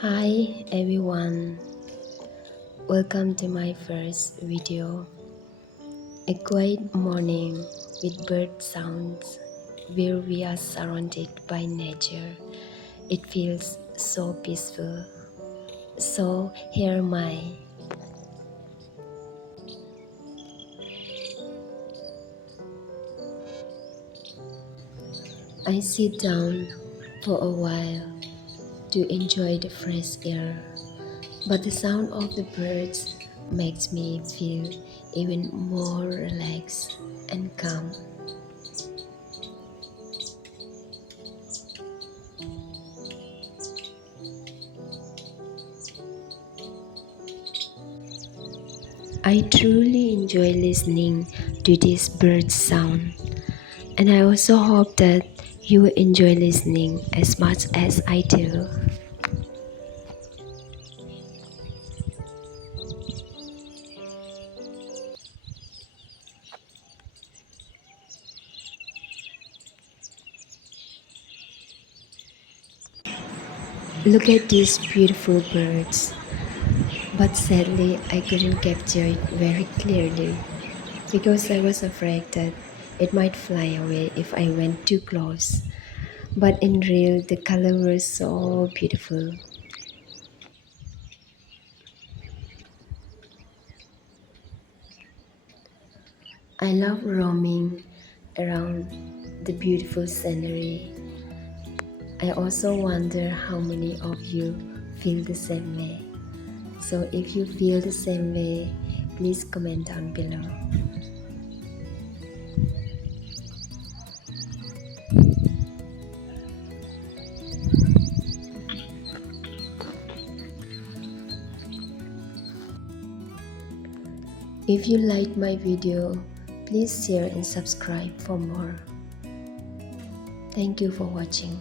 Hi everyone, welcome to my first video. A quiet morning with bird sounds where we are surrounded by nature. It feels so peaceful. So here am I sit down for a while to enjoy the fresh air, but the sound of the birds makes me feel even more relaxed and calm. I truly enjoy listening to this bird sound, and I also hope that you will enjoy listening as much as I do. Look at these beautiful birds, but sadly I couldn't capture it very clearly because I was afraid that it might fly away if I went too close. But in real, the color was so beautiful. I love roaming around the beautiful scenery. I also wonder how many of you feel the same way. So if you feel the same way, please comment down below. If you liked my video, please share and subscribe for more. Thank you for watching.